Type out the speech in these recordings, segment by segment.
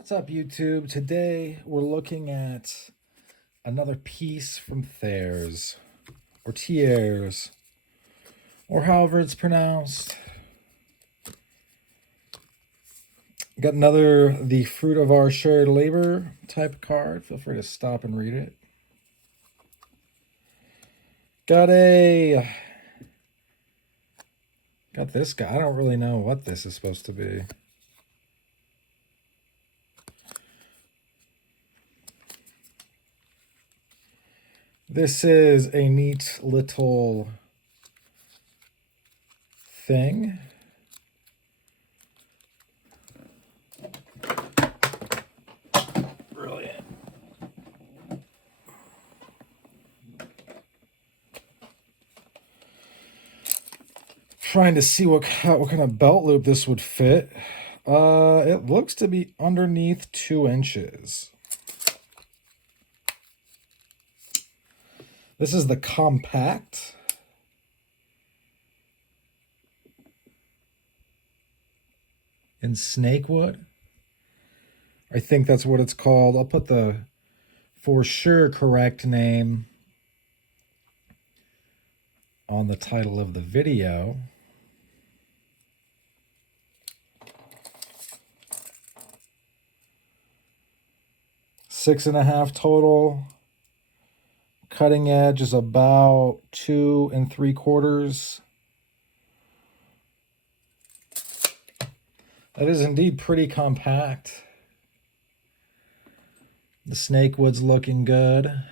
What's up, YouTube? Today we're looking at another piece from Thiers, or Thiers, or however it's pronounced. Got another The Fruit of Our Shared Labor type card. Feel free to stop and read it. Got this guy. I don't really know what this is supposed to be. This is a neat little thing. Brilliant. Trying to see what kind of belt loop this would fit. It looks to be underneath 2 inches. This is the compact. In Snakewood. I think that's what it's called. I'll put the for sure correct name on the title of the video. $6.5 total. Cutting edge is about 2 3/4. That is indeed pretty compact. The Snakewood's looking good.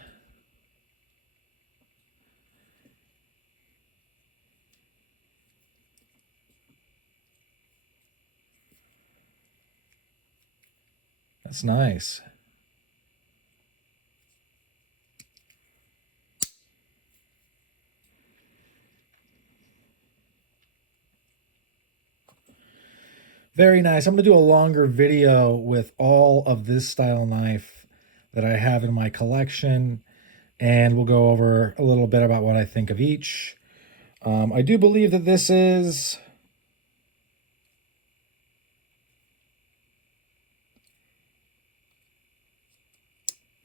That's nice. Very nice. I'm going to do a longer video with all of this style knife that I have in my collection, and we'll go over a little bit about what I think of each. I do believe that this is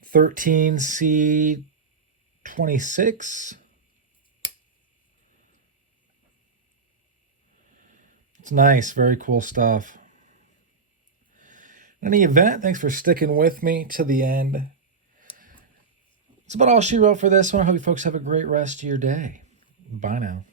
$13C26. It's nice, very cool stuff. In any event, thanks for sticking with me to the end. That's about all she wrote for this one. I hope you folks have a great rest of your day. Bye now.